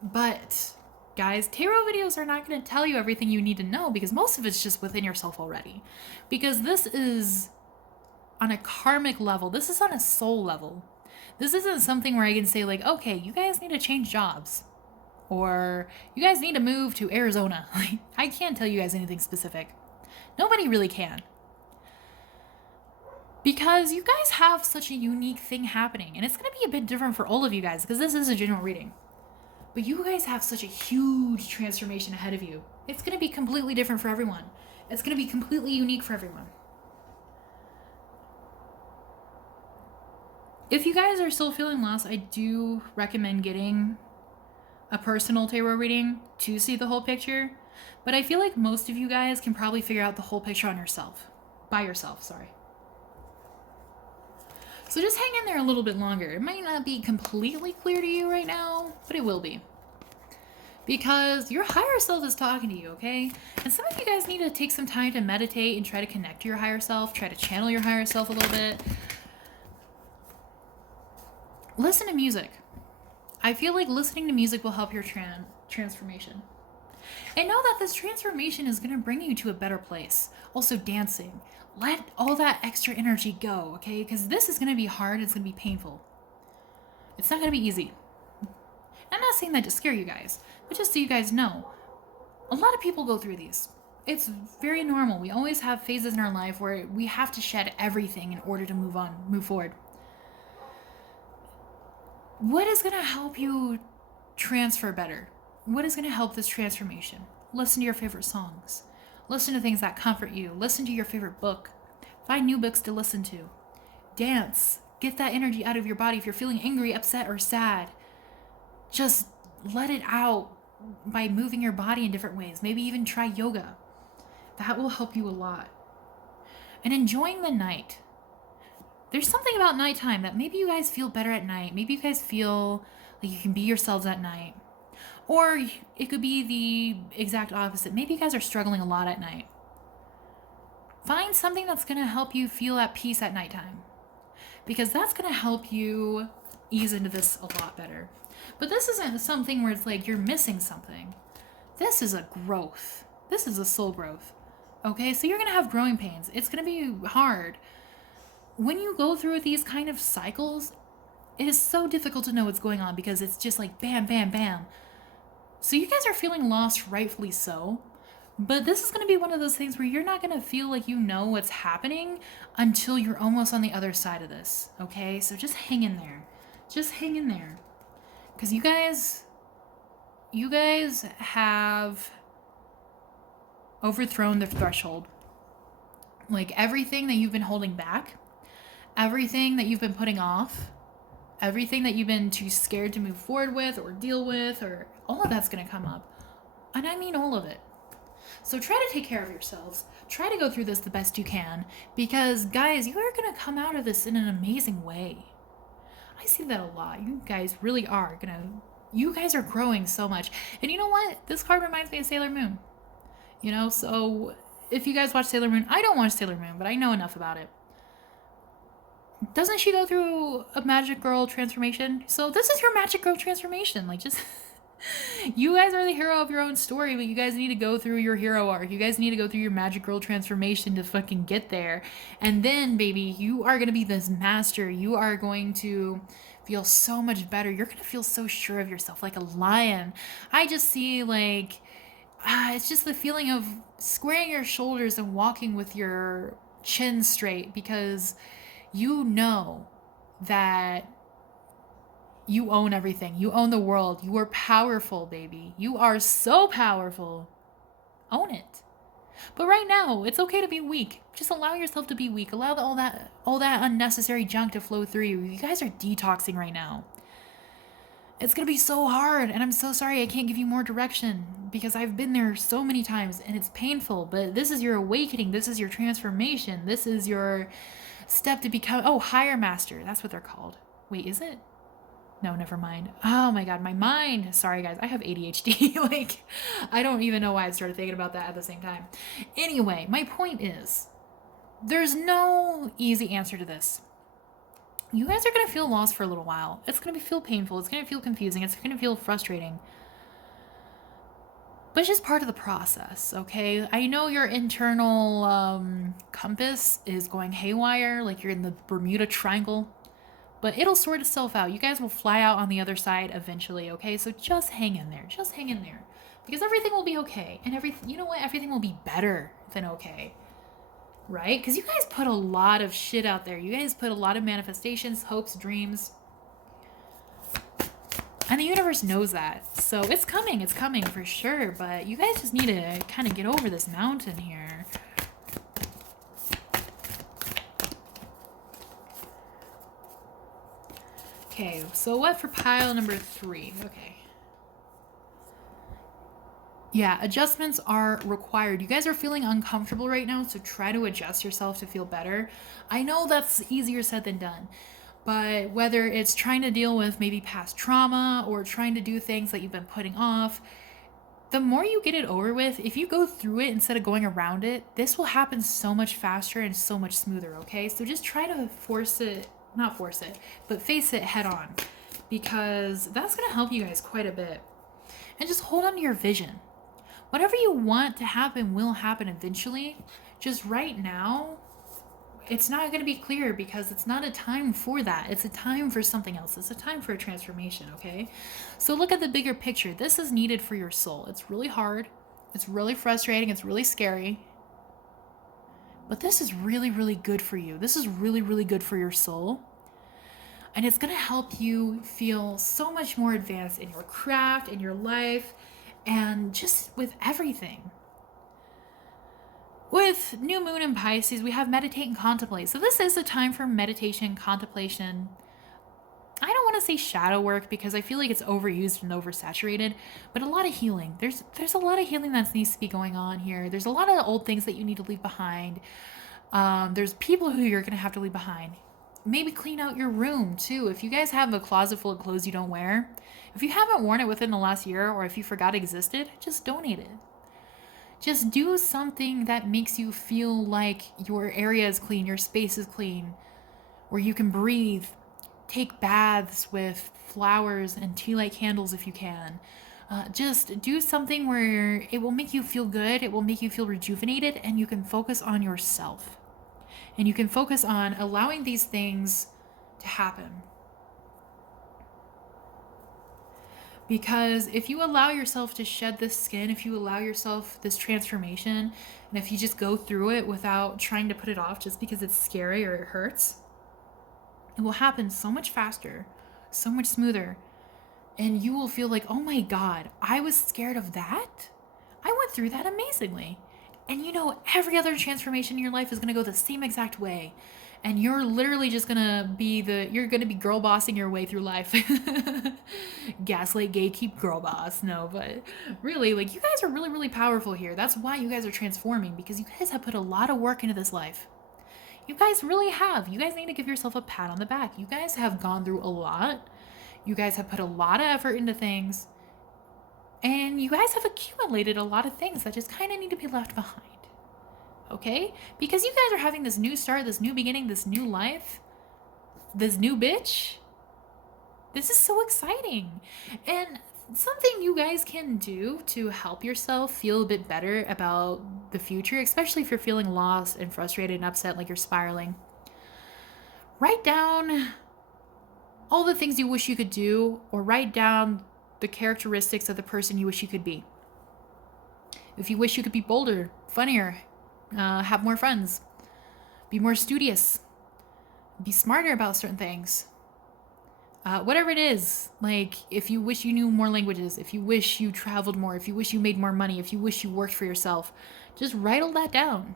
But, guys, tarot videos are not going to tell you everything you need to know, because most of it's just within yourself already. Because this is on a karmic level. This is on a soul level. This isn't something where I can say, like, okay, you guys need to change jobs, or you guys need to move to Arizona. I can't tell you guys anything specific. Nobody really can. Because you guys have such a unique thing happening, and it's going to be a bit different for all of you guys, because this is a general reading. But you guys have such a huge transformation ahead of you. It's going to be completely different for everyone. It's going to be completely unique for everyone. If you guys are still feeling lost, I do recommend getting a personal tarot reading to see the whole picture. But I feel like most of you guys can probably figure out the whole picture on yourself. By yourself, sorry. So just hang in there a little bit longer. It might not be completely clear to you right now, but it will be. Because your higher self is talking to you, okay? And some of you guys need to take some time to meditate and try to connect to your higher self, try to channel your higher self a little bit. Listen to music. I feel like listening to music will help your transformation. And know that this transformation is going to bring you to a better place. Also dancing. Let all that extra energy go, okay? Because this is going to be hard. It's going to be painful. It's not going to be easy. I'm not saying that to scare you guys, but just so you guys know, a lot of people go through these. It's very normal. We always have phases in our life where we have to shed everything in order to move forward. What is going to help you transfer better? What is going to help this transformation? Listen to your favorite songs. Listen to things that comfort you. Listen to your favorite book. Find new books to listen to. Dance. Get that energy out of your body. If you're feeling angry, upset, or sad, just let it out by moving your body in different ways. Maybe even try yoga. That will help you a lot. And enjoying the night. There's something about nighttime that maybe you guys feel better at night. Maybe you guys feel like you can be yourselves at night. Or it could be the exact opposite. Maybe you guys are struggling a lot at night. Find something that's going to help you feel at peace at nighttime. Because that's going to help you ease into this a lot better. But this isn't something where it's like you're missing something. This is a growth. This is a soul growth. Okay, so you're going to have growing pains. It's going to be hard. When you go through these kind of cycles, it is so difficult to know what's going on because it's just like bam, bam, bam. So you guys are feeling lost, rightfully so. But this is going to be one of those things where you're not going to feel like you know what's happening until you're almost on the other side of this. Okay, so just hang in there. Just hang in there. Because you guys have overthrown the threshold. Like everything that you've been holding back, everything that you've been putting off, everything that you've been too scared to move forward with or deal with, or all of that's going to come up. And I mean all of it. So try to take care of yourselves. Try to go through this the best you can, because guys, you are going to come out of this in an amazing way. I see that a lot. You guys really are going to, you guys are growing so much. And you know what? This card reminds me of Sailor Moon. You know, so if you guys watch Sailor Moon, I don't watch Sailor Moon, but I know enough about it. Doesn't she go through a magic girl transformation? So this is your magic girl transformation. Like, just you guys are the hero of your own story, but you guys need to go through your hero arc. You guys need to go through your magic girl transformation to fucking get there. And then, baby, you are going to be this master. You are going to feel so much better. You're going to feel so sure of yourself, like a lion. I just see, like, it's just the feeling of squaring your shoulders and walking with your chin straight, because you know that you own everything. You own the world. You are powerful, baby. You are so powerful. Own it. But right now, it's okay to be weak. Just allow yourself to be weak. Allow all that unnecessary junk to flow through you. You guys are detoxing right now. It's going to be so hard, and I'm so sorry I can't give you more direction, because I've been there so many times and it's painful, but this is your awakening. This is your transformation. This is your step to become, higher master. That's what they're called. Wait, is it? No, never mind. Oh my God, my mind. Sorry guys, I have ADHD. Like, I don't even know why I started thinking about that at the same time. Anyway, my point is, there's no easy answer to this. You guys are going to feel lost for a little while. It's going to feel painful. It's going to feel confusing. It's going to feel frustrating. But it's just part of the process, okay? I know your internal compass is going haywire, like you're in the Bermuda Triangle, but it'll sort itself out. You guys will fly out on the other side eventually, okay? So just hang in there. Just hang in there. Because everything will be okay. And you know what? Everything will be better than okay. Right? Because you guys put a lot of shit out there. You guys put a lot of manifestations, hopes, dreams. And the universe knows that. So it's coming for sure. But you guys just need to kind of get over this mountain here. Okay, so what for pile number 3? Okay. Yeah, adjustments are required. You guys are feeling uncomfortable right now, so try to adjust yourself to feel better. I know that's easier said than done, but whether it's trying to deal with maybe past trauma or trying to do things that you've been putting off, the more you get it over with, if you go through it instead of going around it, this will happen so much faster and so much smoother, okay? So just try to not force it, but face it head on, because that's going to help you guys quite a bit. And just hold on to your vision. Whatever you want to happen will happen eventually. Just right now, it's not going to be clear, because it's not a time for that. It's a time for something else. It's a time for a transformation, okay? So look at the bigger picture. This is needed for your soul. It's really hard. It's really frustrating. It's really scary. But this is really, really good for you. This is really, really good for your soul. And it's going to help you feel so much more advanced in your craft, in your life, and just with everything. With new moon in Pisces, we have meditate and contemplate. So this is a time for meditation, contemplation. I don't want to say shadow work, because I feel like it's overused and oversaturated, but a lot of healing. There's a lot of healing that needs to be going on here. There's a lot of old things that you need to leave behind. There's people who you're going to have to leave behind. Maybe clean out your room too. If you guys have a closet full of clothes you don't wear, if you haven't worn it within the last year, or if you forgot it existed, just donate it. Just do something that makes you feel like your area is clean, your space is clean, where you can breathe. Take baths with flowers and tea light candles if you can. Just do something where it will make you feel good, it will make you feel rejuvenated, and you can focus on yourself. And you can focus on allowing these things to happen. Because if you allow yourself to shed this skin, if you allow yourself this transformation, and if you just go through it without trying to put it off just because it's scary or it hurts, it will happen so much faster, so much smoother. And you will feel like, oh my God, I was scared of that? I went through that amazingly. And you know, every other transformation in your life is going to go the same exact way. and you're literally just gonna be you're gonna be girl bossing your way through life. Gaslight, gatekeep, girl boss. No, but really, like, you guys are really, really powerful here. That's why you guys are transforming, because you guys have put a lot of work into this life. You guys really have. You guys need to give yourself a pat on the back. You guys have gone through a lot. You guys have put a lot of effort into things. And you guys have accumulated a lot of things that just kind of need to be left behind. Okay? Because you guys are having this new start, this new beginning, this new life, this new bitch. This is so exciting. And something you guys can do to help yourself feel a bit better about the future, especially if you're feeling lost and frustrated and upset, like you're spiraling. Write down all the things you wish you could do, or write down the characteristics of the person you wish you could be. If you wish you could be bolder, funnier, have more friends, be more studious, be smarter about certain things. Whatever it is, like if you wish you knew more languages, if you wish you traveled more, if you wish you made more money, if you wish you worked for yourself, just write all that down.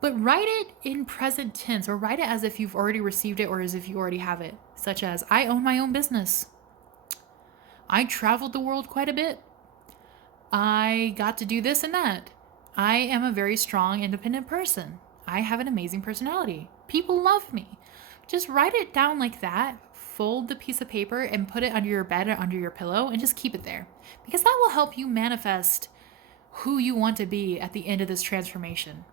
But write it in present tense, or write it as if you've already received it or as if you already have it, such as, I own my own business. I traveled the world quite a bit. I got to do this and that. I am a very strong, independent person. I have an amazing personality. People love me. Just write it down like that. Fold the piece of paper and put it under your bed or under your pillow and just keep it there. Because that will help you manifest who you want to be at the end of this transformation.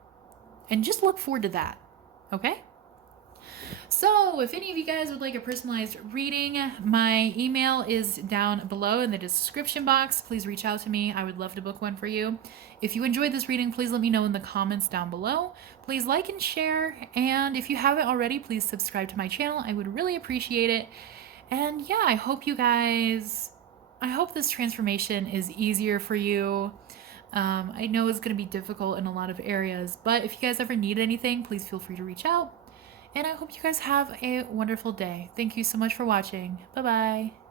And just look forward to that. Okay? So if any of you guys would like a personalized reading, my email is down below in the description box. Please reach out to me. I would love to book one for you. If you enjoyed this reading, please let me know in the comments down below. Please like and share. And if you haven't already, please subscribe to my channel. I would really appreciate it. And yeah, I hope this transformation is easier for you. I know it's going to be difficult in a lot of areas, but if you guys ever need anything, please feel free to reach out. And I hope you guys have a wonderful day. Thank you so much for watching. Bye-bye.